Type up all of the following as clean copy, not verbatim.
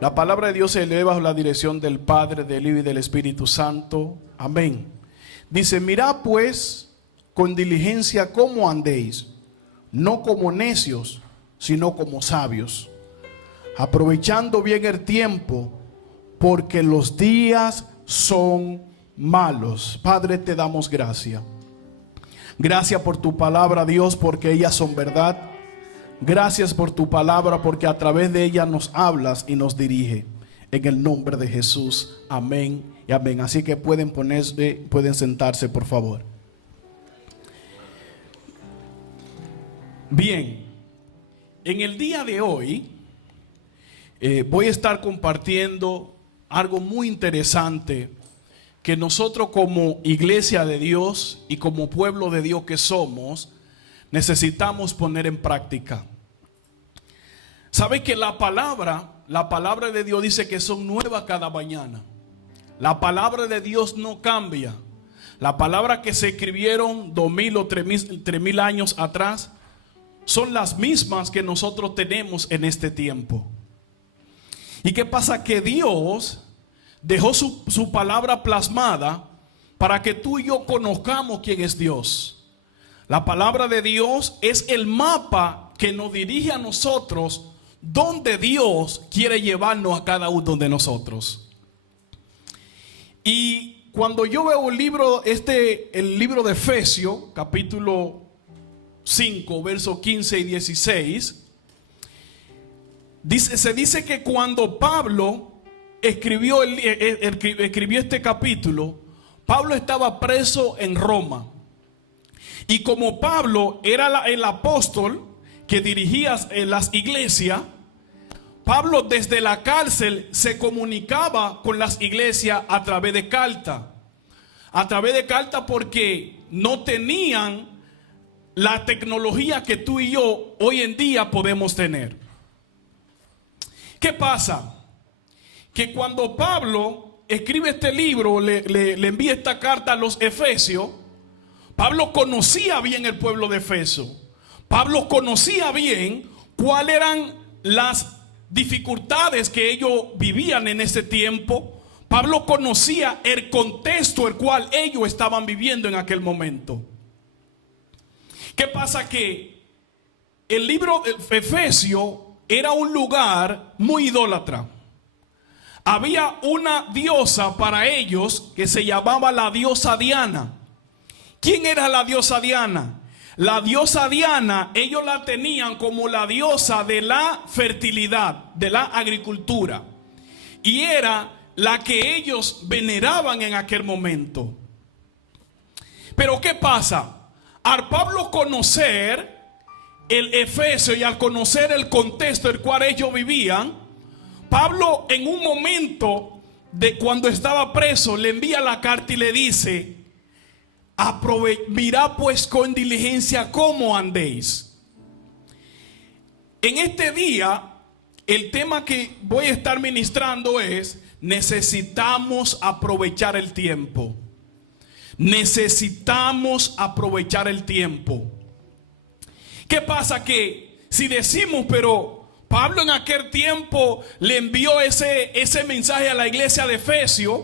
La palabra de Dios se eleva bajo la dirección del Padre, del Hijo y del Espíritu Santo. Amén. Dice: mirad pues con diligencia cómo andéis, no como necios, sino como sabios, aprovechando bien el tiempo, porque los días son malos. Padre, te damos gracias. Gracias por tu palabra, Dios, porque ellas son verdad. Gracias por tu palabra, porque a través de ella nos hablas y nos dirige. En el nombre de Jesús, amén y amén. Así que pueden ponerse, pueden sentarse, por favor. Bien, en el día de hoy voy a estar compartiendo algo muy interesante que nosotros como iglesia de Dios y como pueblo de Dios que somos, necesitamos poner en práctica. ¿Sabe que la palabra de Dios dice que son nuevas cada mañana? La palabra de Dios no cambia. La palabra que se escribieron 2000 o 3000 años atrás son las mismas que nosotros tenemos en este tiempo. ¿Y qué pasa? Que Dios dejó su palabra plasmada para que tú y yo conozcamos quién es Dios. La palabra de Dios es el mapa que nos dirige a nosotros donde Dios quiere llevarnos a cada uno de nosotros. Y cuando yo veo el libro de Efesios, capítulo 5, versos 15 y 16, se dice que cuando Pablo escribió este capítulo, Pablo estaba preso en Roma. Y como Pablo era el apóstol que dirigía las iglesias, Pablo desde la cárcel se comunicaba con las iglesias a través de carta. A través de carta, porque no tenían la tecnología que tú y yo hoy en día podemos tener. ¿Qué pasa? Que cuando Pablo escribe este libro, le envía esta carta a los efesios, Pablo conocía bien el pueblo de Efeso. Pablo conocía bien cuáles eran las dificultades que ellos vivían en ese tiempo. Pablo conocía el contexto el cual ellos estaban viviendo en aquel momento. ¿Qué pasa? Que el libro de Efesios era un lugar muy idólatra. Había una diosa para ellos que se llamaba la diosa Diana. ¿Quién era la diosa Diana? La diosa Diana, ellos la tenían como la diosa de la fertilidad, de la agricultura. Y era la que ellos veneraban en aquel momento. Pero ¿qué pasa? Al Pablo conocer el Efesio y al conocer el contexto en el cual ellos vivían, Pablo en un momento de cuando estaba preso le envía la carta y le dice: mirad pues con diligencia cómo andéis. En este día, el tema que voy a estar ministrando es: necesitamos aprovechar el tiempo. Necesitamos aprovechar el tiempo. ¿Qué pasa? Que si decimos, pero Pablo en aquel tiempo le envió ese mensaje a la iglesia de Efesios,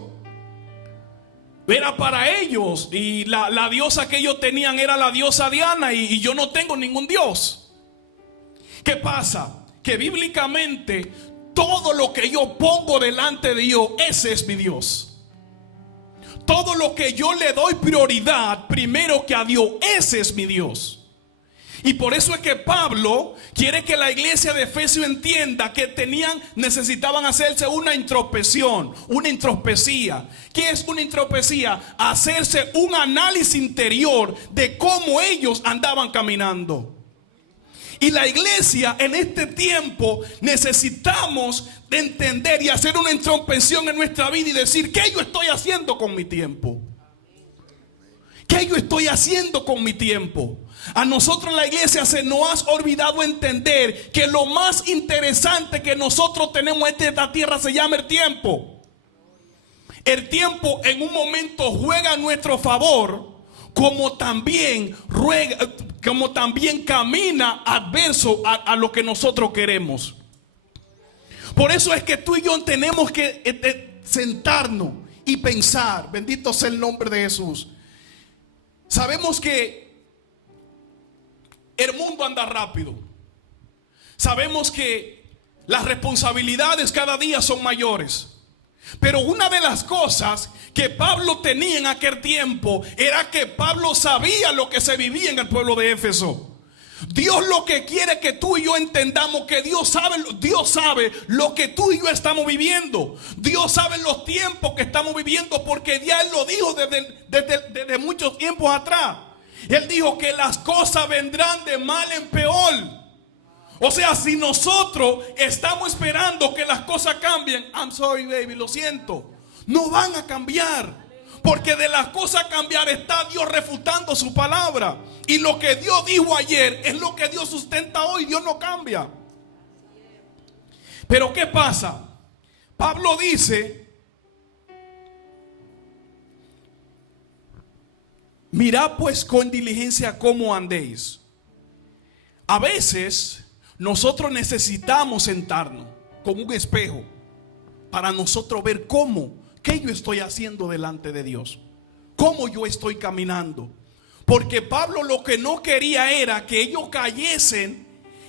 era para ellos, y la diosa que ellos tenían era la diosa Diana, y yo no tengo ningún dios. ¿Qué pasa? Que bíblicamente todo lo que yo pongo delante de Dios, ese es mi Dios. Todo lo que yo le doy prioridad primero que a Dios, ese es mi Dios. Y por eso es que Pablo quiere que la iglesia de Efesios entienda que necesitaban hacerse una introspección, una introspecía. ¿Qué es una introspecía? Hacerse un análisis interior de cómo ellos andaban caminando. Y la iglesia en este tiempo necesitamos de entender y hacer una introspección en nuestra vida y decir: ¿qué yo estoy haciendo con mi tiempo? ¿Qué yo estoy haciendo con mi tiempo? A nosotros en la iglesia se nos ha olvidado entender que lo más interesante que nosotros tenemos en esta tierra se llama el tiempo. El tiempo en un momento juega a nuestro favor, como también camina adverso a lo que nosotros queremos. Por eso es que tú y yo tenemos que sentarnos y pensar. Bendito sea el nombre de Jesús. Sabemos que el mundo anda rápido. Sabemos que las responsabilidades cada día son mayores. Pero una de las cosas que Pablo tenía en aquel tiempo era que Pablo sabía lo que se vivía en el pueblo de Éfeso. Dios lo que quiere que tú y yo entendamos que Dios sabe lo que tú y yo estamos viviendo. Dios sabe los tiempos que estamos viviendo, porque ya Él lo dijo desde muchos tiempos atrás. Él dijo que las cosas vendrán de mal en peor. O sea, si nosotros estamos esperando que las cosas cambien, I'm sorry baby, lo siento, no van a cambiar. Porque de las cosas cambiar está Dios refutando su palabra. Y lo que Dios dijo ayer es lo que Dios sustenta hoy. Dios no cambia. Pero ¿qué pasa? Pablo dice: mirad pues con diligencia cómo andéis. A veces nosotros necesitamos sentarnos con un espejo para nosotros ver qué yo estoy haciendo delante de Dios, cómo yo estoy caminando. Porque Pablo lo que no quería era que ellos cayesen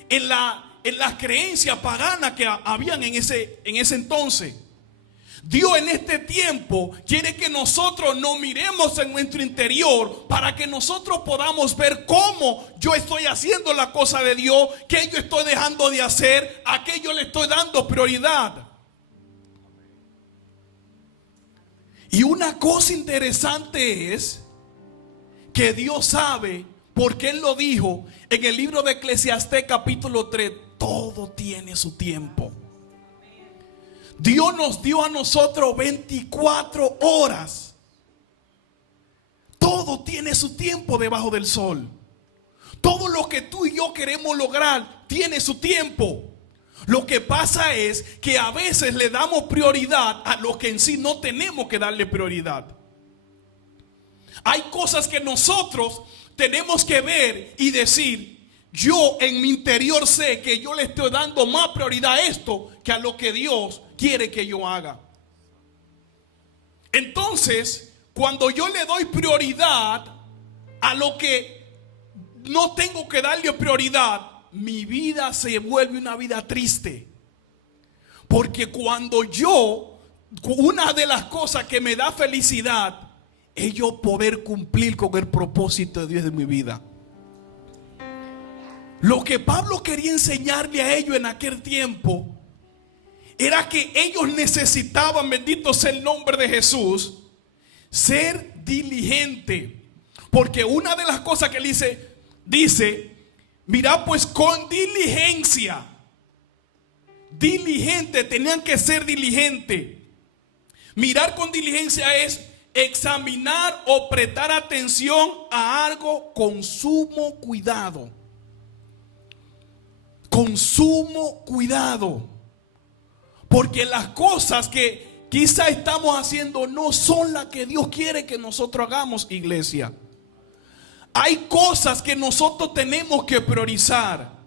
en las creencias paganas que habían en ese entonces. Dios en este tiempo quiere que nosotros nos miremos en nuestro interior para que nosotros podamos ver cómo yo estoy haciendo la cosa de Dios, qué yo estoy dejando de hacer, a qué yo le estoy dando prioridad. Y una cosa interesante es que Dios sabe, porque Él lo dijo en el libro de Eclesiastés capítulo 3, todo tiene su tiempo. Dios nos dio a nosotros 24 horas. Todo tiene su tiempo debajo del sol. Todo lo que tú y yo queremos lograr tiene su tiempo. Lo que pasa es que a veces le damos prioridad a lo que en sí no tenemos que darle prioridad. Hay cosas que nosotros tenemos que ver y decir: yo en mi interior sé que yo le estoy dando más prioridad a esto que a lo que Dios quiere que yo haga. Entonces, cuando yo le doy prioridad a lo que no tengo que darle prioridad, mi vida se vuelve una vida triste. Porque una de las cosas que me da felicidad es yo poder cumplir con el propósito de Dios de mi vida. Lo que Pablo quería enseñarle a ellos en aquel tiempo era que ellos necesitaban, bendito sea el nombre de Jesús, ser diligente. Porque una de las cosas que él dice: mirad pues con diligencia. Diligente, tenían que ser diligentes. Mirar con diligencia es examinar o prestar atención a algo con sumo cuidado. Con sumo cuidado. Porque las cosas que quizá estamos haciendo no son las que Dios quiere que nosotros hagamos, iglesia. Hay cosas que nosotros tenemos que priorizar.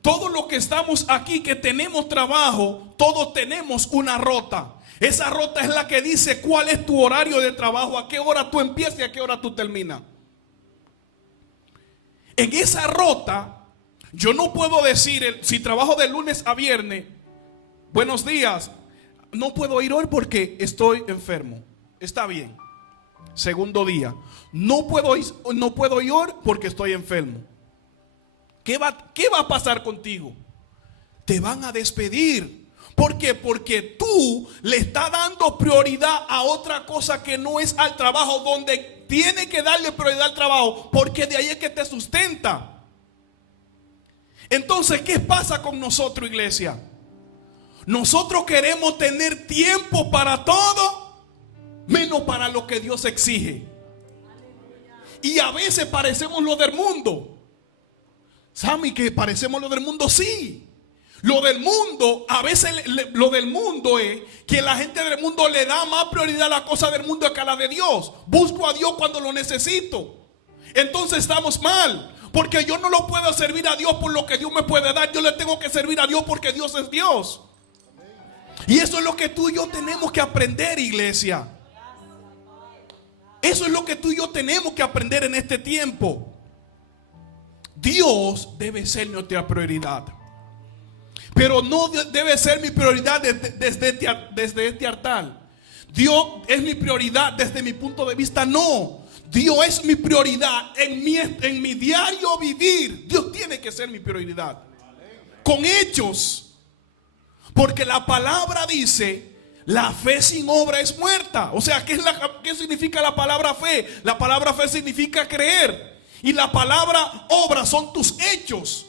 Todos los que estamos aquí, que tenemos trabajo, todos tenemos una ruta. Esa ruta es la que dice cuál es tu horario de trabajo, a qué hora tú empiezas y a qué hora tú terminas. En esa ruta, yo no puedo decir, si trabajo de lunes a viernes, buenos días, no puedo ir hoy porque estoy enfermo. Está bien. Segundo día, no puedo ir hoy porque estoy enfermo. ¿Qué va a pasar contigo? Te van a despedir. ¿Por qué? Porque tú le estás dando prioridad a otra cosa que no es al trabajo, donde tiene que darle prioridad al trabajo, porque de ahí es que te sustenta. Entonces, ¿qué pasa con nosotros, iglesia? Nosotros queremos tener tiempo para todo, menos para lo que Dios exige. Y a veces parecemos lo del mundo. ¿Saben que parecemos lo del mundo? Sí. Lo del mundo, a veces lo del mundo es que la gente del mundo le da más prioridad a la cosa del mundo que a la de Dios. Busco a Dios cuando lo necesito. Entonces estamos mal. Porque yo no lo puedo servir a Dios por lo que Dios me puede dar. Yo le tengo que servir a Dios porque Dios es Dios. Y eso es lo que tú y yo tenemos que aprender, iglesia. Eso es lo que tú y yo tenemos que aprender en este tiempo. Dios debe ser nuestra prioridad, pero no debe ser mi prioridad desde este altar. Dios es mi prioridad desde mi punto de vista. No, Dios es mi prioridad en mi diario vivir. Dios tiene que ser mi prioridad con hechos, porque la palabra dice: la fe sin obra es muerta. O sea, ¿qué significa la palabra fe? La palabra fe significa creer, y la palabra obra son tus hechos.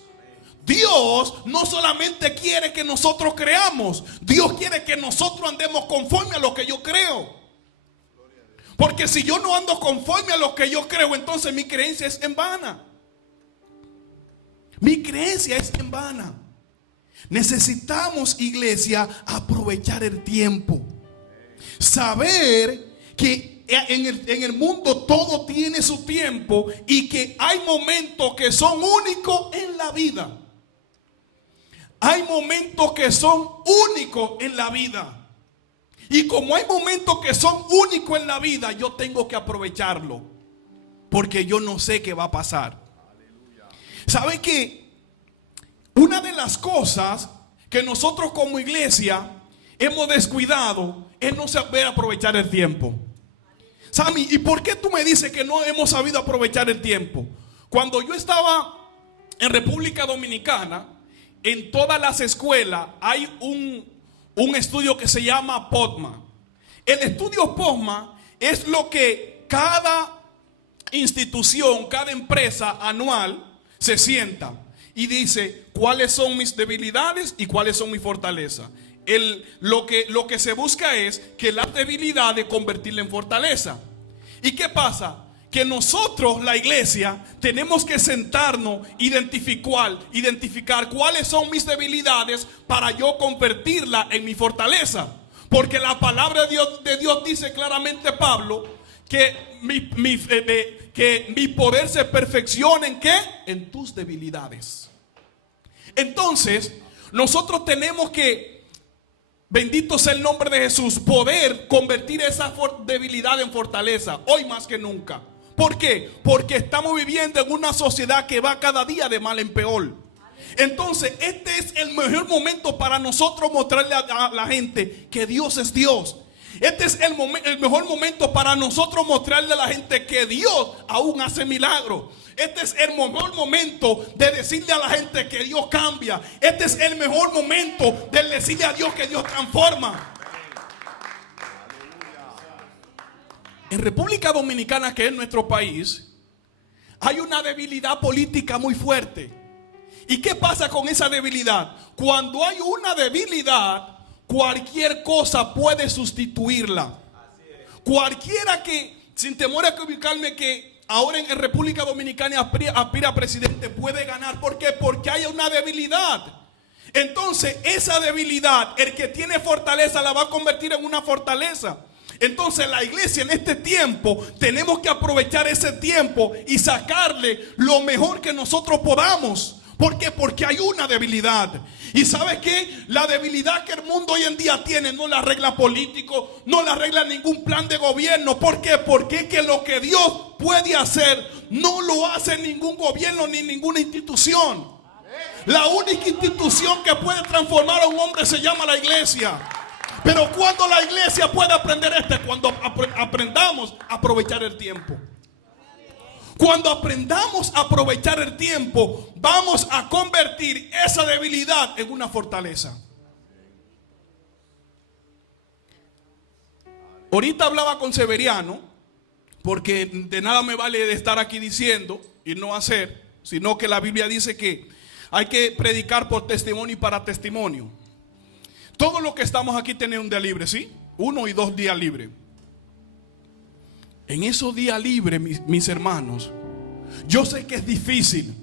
Dios no solamente quiere que nosotros creamos, Dios quiere que nosotros andemos conforme a lo que yo creo. Porque si yo no ando conforme a lo que yo creo, entonces mi creencia es en vana. Mi creencia es en vana. Necesitamos, iglesia, aprovechar el tiempo. Saber que en el mundo todo tiene su tiempo y que hay momentos que son únicos en la vida. Hay momentos que son únicos en la vida. Y como hay momentos que son únicos en la vida, yo tengo que aprovecharlo, porque yo no sé qué va a pasar. ¿Sabe qué? Una de las cosas que nosotros como iglesia hemos descuidado es no saber aprovechar el tiempo. Sammy, ¿y por qué tú me dices que no hemos sabido aprovechar el tiempo? Cuando yo estaba en República Dominicana, en todas las escuelas hay un estudio que se llama PODMA. El estudio PODMA es lo que cada institución, cada empresa anual se sienta y dice: cuáles son mis debilidades y cuáles son mis fortalezas. Lo que se busca es que las debilidades convertirla en fortaleza. ¿Y qué pasa? Que nosotros, la iglesia, tenemos que sentarnos, identificar cuáles son mis debilidades para yo convertirla en mi fortaleza. Porque la palabra de Dios dice claramente, Pablo, que mi poder se perfecciona ¿en qué? En tus debilidades. Entonces, nosotros tenemos que, bendito sea el nombre de Jesús, poder convertir esa debilidad en fortaleza, hoy más que nunca. ¿Por qué? Porque estamos viviendo en una sociedad que va cada día de mal en peor. Entonces, este es el mejor momento para nosotros mostrarle a la gente que Dios es Dios. Este es el mejor momento para nosotros mostrarle a la gente que Dios aún hace milagros. Este es el mejor momento de decirle a la gente que Dios cambia. Este es el mejor momento de decirle a Dios que Dios transforma. En República Dominicana, que es nuestro país, hay una debilidad política muy fuerte. ¿Y qué pasa con esa debilidad? Cuando hay una debilidad, cualquier cosa puede sustituirla. Cualquiera que, sin temor a equivocarme, que ahora en República Dominicana aspira a presidente puede ganar. ¿Por qué? Porque hay una debilidad. Entonces esa debilidad, el que tiene fortaleza la va a convertir en una fortaleza. Entonces la iglesia en este tiempo tenemos que aprovechar ese tiempo y sacarle lo mejor que nosotros podamos. ¿Por qué? Porque hay una debilidad. ¿Y sabes qué? La debilidad que el mundo hoy en día tiene no la arregla político, no la arregla ningún plan de gobierno. ¿Por qué? Porque es que lo que Dios puede hacer no lo hace ningún gobierno ni ninguna institución. La única institución que puede transformar a un hombre se llama la iglesia. Pero cuando la iglesia puede aprender cuando aprendamos a aprovechar el tiempo. Cuando aprendamos a aprovechar el tiempo, vamos a convertir esa debilidad en una fortaleza. Ahorita hablaba con Severiano, porque de nada me vale de estar aquí diciendo y no hacer, sino que la Biblia dice que hay que predicar por testimonio y para testimonio. Todos los que estamos aquí tenemos un día libre, ¿sí? 1 y 2 días libres. En esos días libres, mis hermanos, yo sé que es difícil,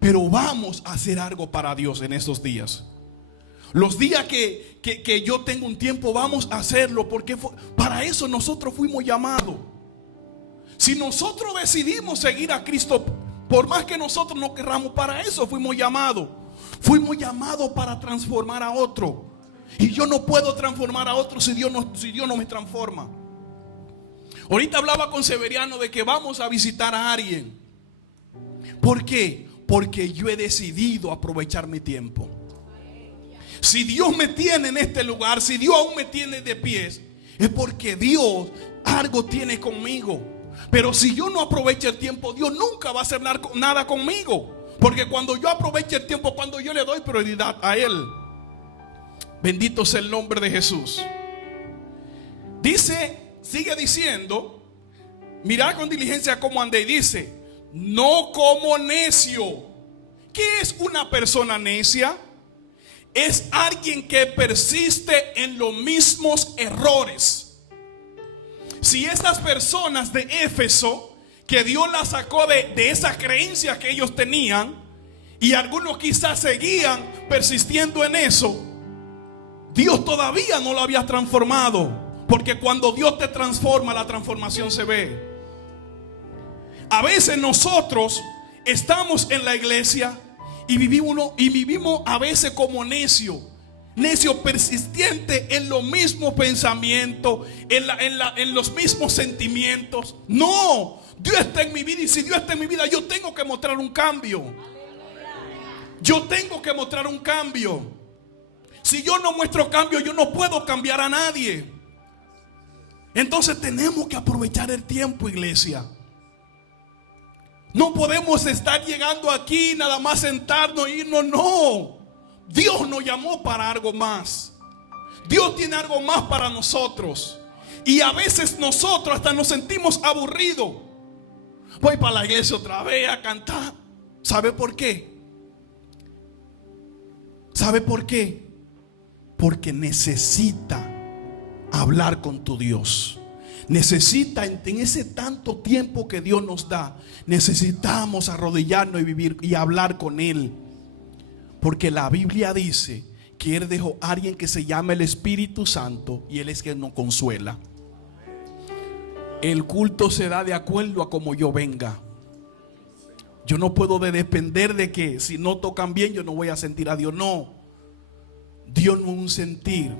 pero vamos a hacer algo para Dios en esos días. Los días que yo tengo un tiempo, vamos a hacerlo, porque para eso nosotros fuimos llamados. Si nosotros decidimos seguir a Cristo, por más que nosotros no querramos, para eso fuimos llamados. Fuimos llamados para transformar a otro. Y yo no puedo transformar a otros si Dios no me transforma. Ahorita hablaba con Severiano de que vamos a visitar a alguien. ¿Por qué? Porque yo he decidido aprovechar mi tiempo. Si Dios me tiene en este lugar, si Dios aún me tiene de pies, es porque Dios algo tiene conmigo. Pero si yo no aprovecho el tiempo, Dios nunca va a hacer nada conmigo. Porque cuando yo aprovecho el tiempo, cuando yo le doy prioridad a Él. Bendito sea el nombre de Jesús. Sigue diciendo, mirad con diligencia cómo ande, y dice, no como necio. ¿Qué es una persona necia? Es alguien que persiste en los mismos errores. Si estas personas de Éfeso, que Dios las sacó de esa creencia que ellos tenían, y algunos quizás seguían persistiendo en eso, Dios todavía no lo había transformado. Porque cuando Dios te transforma, la transformación se ve. A veces nosotros estamos en la iglesia y vivimos a veces como necio persistente en los mismos pensamientos, en los mismos sentimientos. No, Dios está en mi vida, y si Dios está en mi vida, yo tengo que mostrar un cambio. Yo tengo que mostrar un cambio. Si yo no muestro cambio, yo no puedo cambiar a nadie. Entonces tenemos que aprovechar el tiempo, iglesia. No podemos estar llegando aquí nada más sentarnos e irnos. No, Dios nos llamó para algo más. Dios tiene algo más para nosotros. Y a veces nosotros hasta nos sentimos aburridos. Voy para la iglesia otra vez a cantar. ¿Sabe por qué? ¿Sabe por qué? Porque necesita hablar con tu Dios. Necesita, en ese tanto tiempo que Dios nos da, necesitamos arrodillarnos y vivir y hablar con Él. Porque la Biblia dice que Él dejó a alguien que se llama el Espíritu Santo, y Él es quien nos consuela. El culto se da de acuerdo a como yo venga. Yo no puedo depender de que si no tocan bien yo no voy a sentir a Dios. No, Dios no es un sentir.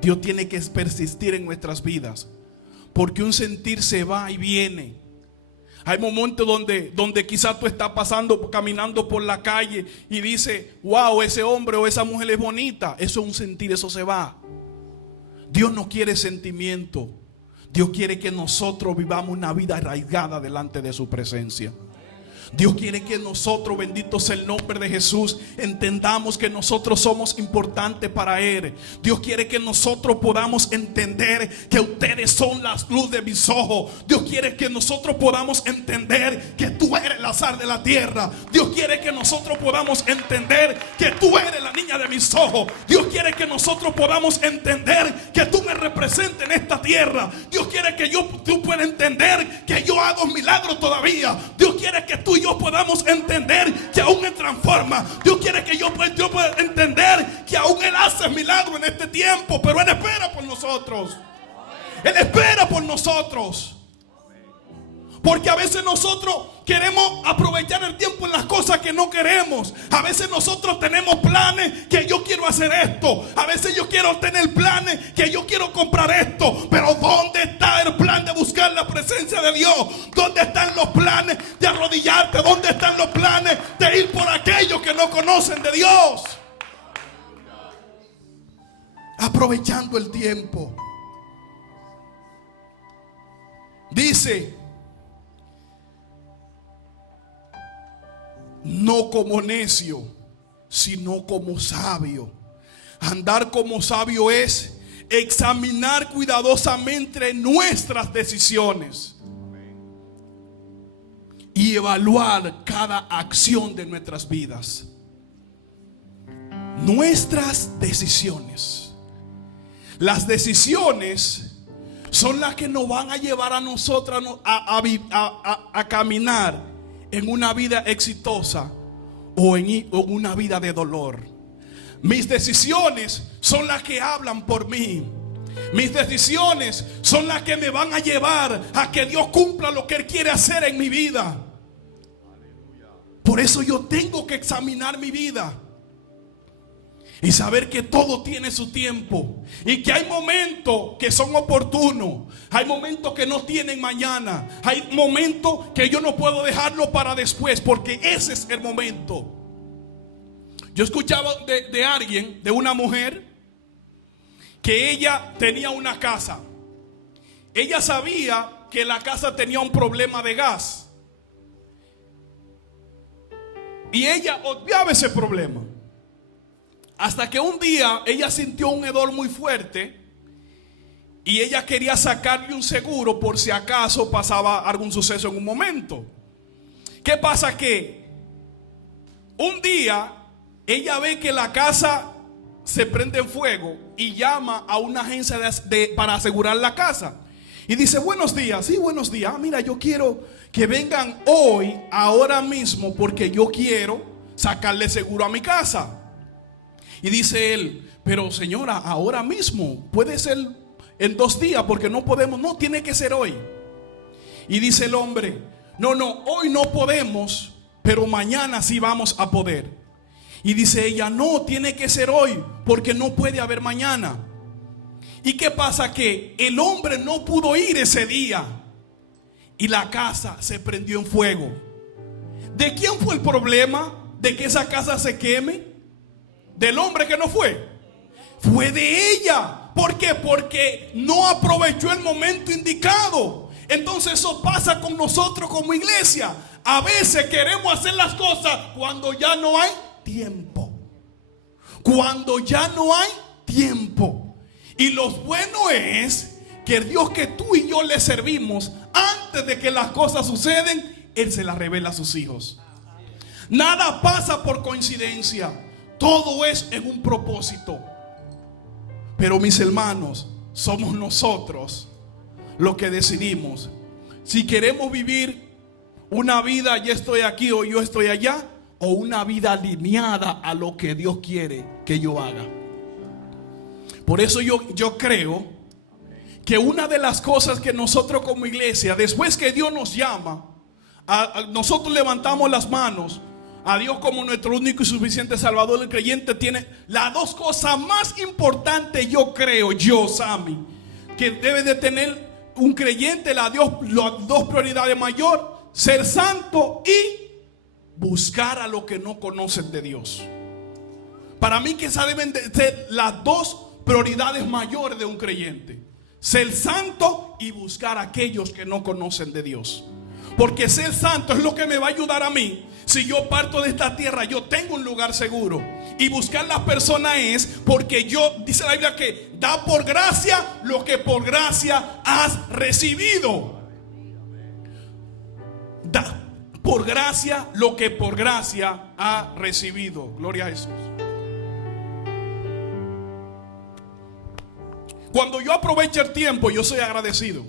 Dios tiene que persistir en nuestras vidas, porque un sentir se va y viene. Hay momentos donde quizás tú estás caminando por la calle y dices, wow, ese hombre o esa mujer es bonita. Eso es un sentir, eso se va. Dios no quiere sentimiento. Dios quiere que nosotros vivamos una vida arraigada delante de su presencia. Dios quiere que nosotros, bendito sea el nombre de Jesús, entendamos que nosotros somos importantes para Él. Dios quiere que nosotros podamos entender que ustedes son la luz de mis ojos. Dios quiere que nosotros podamos entender que tú eres la sal de la tierra. Dios quiere que nosotros podamos entender que tú eres la niña de mis ojos. Dios quiere que nosotros podamos entender que tú me representas en esta tierra. Dios quiere que tú puedas entender que yo hago milagros todavía. Dios quiere que tú y yo podamos entender que aún me transforma. Dios quiere que yo pueda entender que aún Él hace milagros en este tiempo, pero Él espera por nosotros. Él espera por nosotros. Porque a veces nosotros queremos aprovechar el tiempo en las cosas que no queremos. A veces nosotros tenemos planes que yo quiero hacer esto. A veces yo quiero tener planes que yo quiero comprar esto. Pero ¿dónde está el plan de buscar la presencia de Dios? ¿Dónde están los planes de arrodillarte? ¿Dónde están los planes de ir por aquellos que no conocen de Dios? Aprovechando el tiempo. Dice, no como necio, sino como sabio. Andar como sabio es examinar cuidadosamente nuestras decisiones y evaluar cada acción de nuestras vidas. Nuestras decisiones. Las decisiones son las que nos van a llevar a nosotros a caminar en una vida exitosa o en una vida de dolor. Mis decisiones son las que hablan por mí. Mis decisiones son las que me van a llevar a que Dios cumpla lo que Él quiere hacer en mi vida. Por eso yo tengo que examinar mi vida. Y saber que todo tiene su tiempo. Y que hay momentos que son oportunos. Hay momentos que no tienen mañana. Hay momentos que yo no puedo dejarlo para después, porque ese es el momento. Yo escuchaba de alguien, de una mujer, que ella tenía una casa. Ella sabía que la casa tenía un problema de gas. Y ella obviaba ese problema. Hasta que un día ella sintió un hedor muy fuerte y ella quería sacarle un seguro por si acaso pasaba algún suceso en un momento. ¿Qué pasa? Que un día ella ve que la casa se prende en fuego y llama a una agencia para asegurar la casa. Y dice: buenos días. Sí, buenos días. Mira, yo quiero que vengan hoy, ahora mismo, porque yo quiero sacarle seguro a mi casa. Y dice él: pero señora, ahora mismo, puede ser en 2 días, porque no podemos. No, tiene que ser hoy. Y dice el hombre: no, hoy no podemos, pero mañana sí vamos a poder. Y dice ella: no, tiene que ser hoy, porque no puede haber mañana. ¿Y qué pasa? Que el hombre no pudo ir ese día y la casa se prendió en fuego. ¿De quién fue el problema de que esa casa se queme? Del hombre que no fue. Fue de ella. ¿Por qué? Porque no aprovechó el momento indicado. Entonces eso pasa con nosotros como iglesia. A veces queremos hacer las cosas cuando ya no hay tiempo. Cuando ya no hay tiempo. Y lo bueno es que el Dios que tú y yo le servimos, antes de que las cosas suceden, Él se las revela a sus hijos. Nada pasa por coincidencia. Todo es en un propósito. Pero mis hermanos, somos nosotros los que decidimos si queremos vivir una vida "ya estoy aquí" o "yo estoy allá", o una vida alineada a lo que Dios quiere que yo haga. Por eso yo creo que una de las cosas que nosotros como iglesia, después que Dios nos llama, nosotros levantamos las manos a Dios como nuestro único y suficiente Salvador. El creyente tiene las 2 cosas más importantes, yo creo, Sammy, que debe de tener un creyente. Las 2 prioridades mayores: ser santo y buscar a los que no conocen de Dios. Para mí que esas deben de ser las 2 prioridades mayores de un creyente: ser santo y buscar a aquellos que no conocen de Dios. Porque ser santo es lo que me va a ayudar a mí. Si yo parto de esta tierra, yo tengo un lugar seguro. Y buscar las personas es porque dice la Biblia que da por gracia lo que por gracia has recibido. Da por gracia lo que por gracia ha recibido. Gloria a Jesús. Cuando yo aprovecho el tiempo, yo soy agradecido.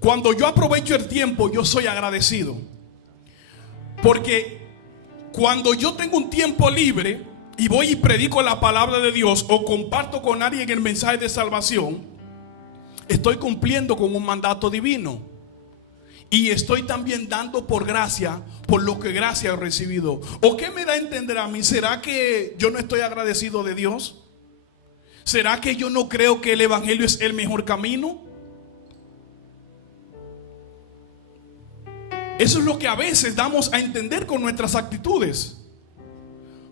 Cuando yo aprovecho el tiempo, yo soy agradecido. Porque cuando yo tengo un tiempo libre y voy y predico la palabra de Dios o comparto con alguien el mensaje de salvación, estoy cumpliendo con un mandato divino. Y estoy también dando por gracia, por lo que gracia he recibido. ¿O qué me da a entender a mí? ¿Será que yo no estoy agradecido de Dios? ¿Será que yo no creo que el evangelio es el mejor camino? Eso es lo que a veces damos a entender con nuestras actitudes.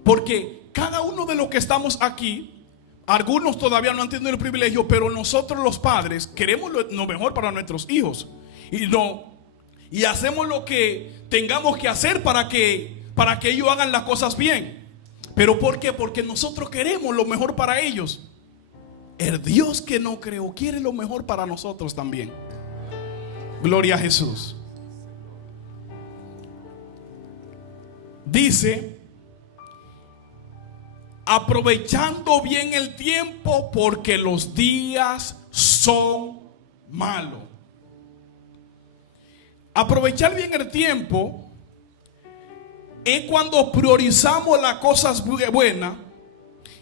Porque cada uno de los que estamos aquí, algunos todavía no han tenido el privilegio, pero nosotros los padres queremos lo mejor para nuestros hijos. Y hacemos lo que tengamos que hacer para que ellos hagan las cosas bien. ¿Pero por qué? Porque nosotros queremos lo mejor para ellos. El Dios que no creó quiere lo mejor para nosotros también. Gloria a Jesús. Dice: aprovechando bien el tiempo, porque los días son malos. Aprovechar bien el tiempo es cuando priorizamos las cosas buenas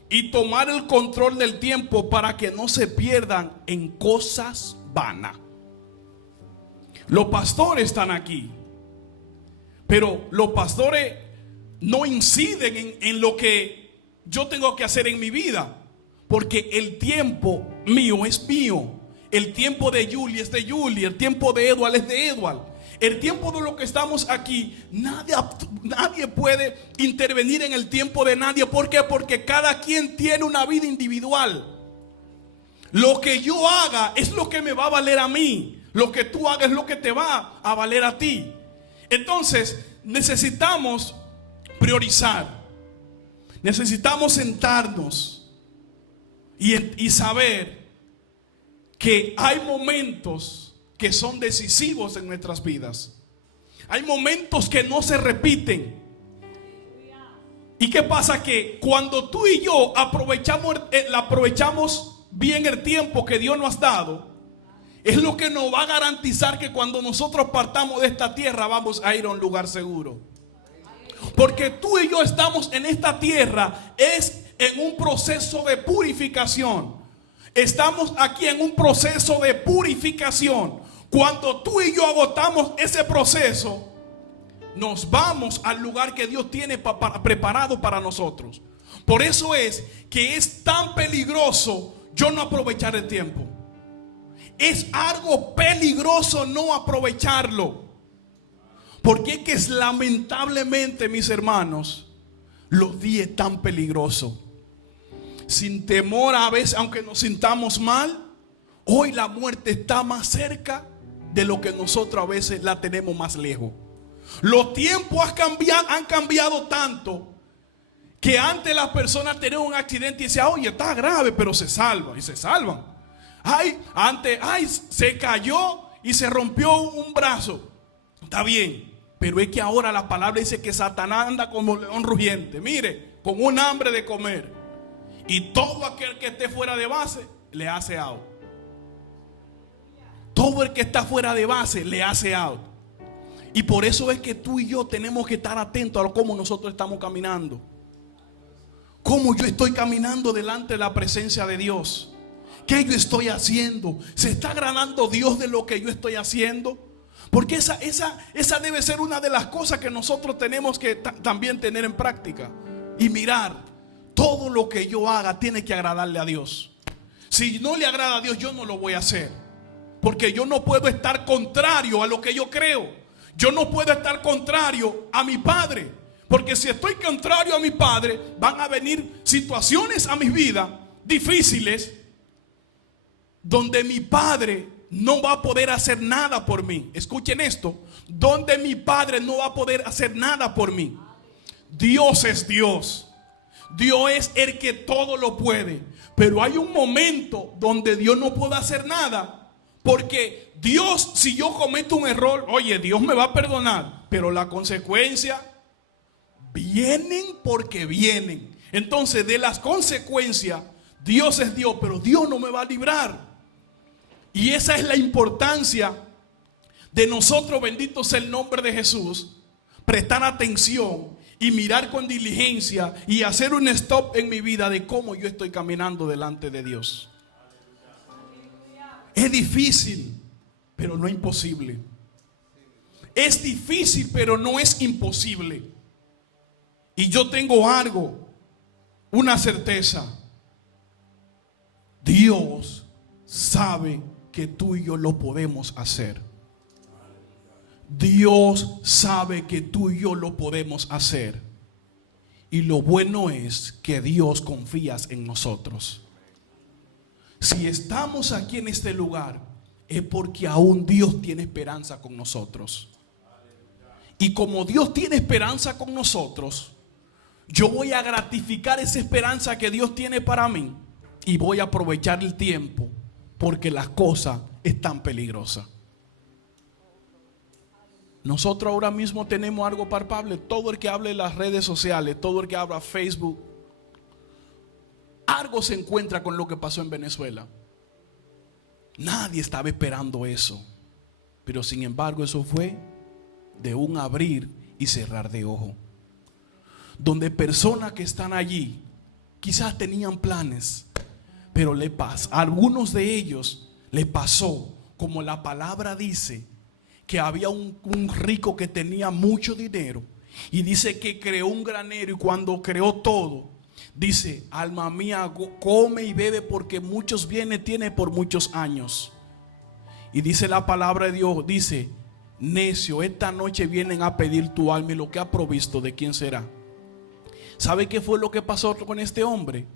y tomar el control del tiempo para que no se pierdan en cosas vanas. Los pastores están aquí, pero los pastores no inciden en lo que yo tengo que hacer en mi vida. Porque el tiempo mío es mío. El tiempo de Julie es de Julie. El tiempo de Edward es de Edward. El tiempo de lo que estamos aquí, nadie puede intervenir en el tiempo de nadie. ¿Por qué? Porque cada quien tiene una vida individual. Lo que yo haga es lo que me va a valer a mí. Lo que tú hagas es lo que te va a valer a ti. Entonces necesitamos priorizar. Necesitamos sentarnos y saber que hay momentos que son decisivos en nuestras vidas. Hay momentos que no se repiten. ¿Y qué pasa? Que cuando tú y yo aprovechamos bien el tiempo que Dios nos ha dado, es lo que nos va a garantizar que cuando nosotros partamos de esta tierra vamos a ir a un lugar seguro. Porque tú y yo estamos en esta tierra es en un proceso de purificación. Estamos aquí en un proceso de purificación. Cuando tú y yo agotamos ese proceso, nos vamos al lugar que Dios tiene preparado para nosotros. Por eso es que es tan peligroso yo no aprovechar el tiempo. Es algo peligroso no aprovecharlo. Porque es que es lamentablemente, mis hermanos, los días tan peligrosos. Sin temor a veces, aunque nos sintamos mal, hoy la muerte está más cerca de lo que nosotros a veces la tenemos más lejos. Los tiempos han cambiado tanto que antes las personas tenían un accidente y decían, oye, está grave, pero se salva, y se salvan. Se cayó y se rompió un brazo. Está bien, pero es que ahora la palabra dice que Satanás anda como león rugiente. Mire, con un hambre de comer. Y todo aquel que esté fuera de base le hace out. Todo el que está fuera de base le hace out. Y por eso es que tú y yo tenemos que estar atentos a cómo nosotros estamos caminando. Cómo yo estoy caminando delante de la presencia de Dios. ¿Qué yo estoy haciendo? ¿Se está agradando Dios de lo que yo estoy haciendo? Porque esa debe ser una de las cosas que nosotros tenemos que también tener en práctica. Y mirar, todo lo que yo haga tiene que agradarle a Dios. Si no le agrada a Dios, yo no lo voy a hacer. Porque yo no puedo estar contrario a lo que yo creo. Yo no puedo estar contrario a mi Padre. Porque si estoy contrario a mi Padre, van a venir situaciones a mi vida difíciles donde mi Padre no va a poder hacer nada por mí. Escuchen esto. Donde mi Padre no va a poder hacer nada por mí. Dios es Dios. Dios es el que todo lo puede. Pero hay un momento donde Dios no puede hacer nada. Porque Dios, si yo cometo un error, oye, Dios me va a perdonar. Pero las consecuencias vienen porque vienen. Entonces, de las consecuencias, Dios es Dios, pero Dios no me va a librar. Y esa es la importancia de nosotros, bendito sea el nombre de Jesús, prestar atención y mirar con diligencia y hacer un stop en mi vida de cómo yo estoy caminando delante de Dios. Es difícil, pero no imposible. Es difícil, pero no es imposible. Y yo tengo algo, una certeza. Dios sabe que tú y yo lo podemos hacer. Dios sabe que tú y yo lo podemos hacer. Y lo bueno es que Dios confía en nosotros. Si estamos aquí en este lugar, es porque aún Dios tiene esperanza con nosotros. Y como Dios tiene esperanza con nosotros, yo voy a gratificar esa esperanza que Dios tiene para mí. Y voy a aprovechar el tiempo, porque las cosas están peligrosas. Nosotros ahora mismo tenemos algo palpable. Todo el que hable en las redes sociales, todo el que habla Facebook, algo se encuentra con lo que pasó en Venezuela. Nadie estaba esperando eso. Pero sin embargo eso fue de un abrir y cerrar de ojo. Donde personas que están allí quizás tenían planes, pero a algunos de ellos le pasó, como la palabra dice, que había un rico que tenía mucho dinero y dice que creó un granero, y cuando creó todo, Dice: alma mía, come y bebe, porque muchos bienes tiene por muchos años. Y dice la palabra de Dios, dice: necio, esta noche vienen a pedir tu alma, y lo que ha provisto, ¿de quién será? ¿Sabe qué fue lo que pasó con este hombre?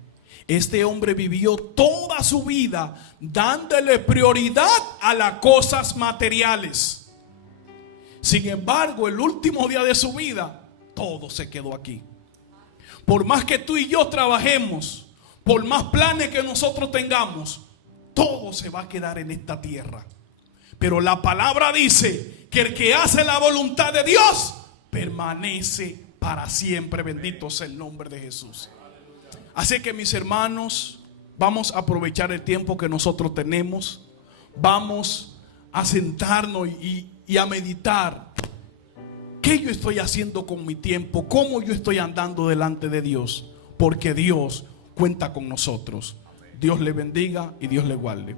Este hombre vivió toda su vida dándole prioridad a las cosas materiales. Sin embargo, el último día de su vida, todo se quedó aquí. Por más que tú y yo trabajemos, por más planes que nosotros tengamos, todo se va a quedar en esta tierra. Pero la palabra dice que el que hace la voluntad de Dios permanece para siempre. Bendito sea el nombre de Jesús. Así que, mis hermanos, vamos a aprovechar el tiempo que nosotros tenemos. Vamos a sentarnos y a meditar. ¿Qué yo estoy haciendo con mi tiempo? ¿Cómo yo estoy andando delante de Dios? Porque Dios cuenta con nosotros. Dios le bendiga y Dios le guarde.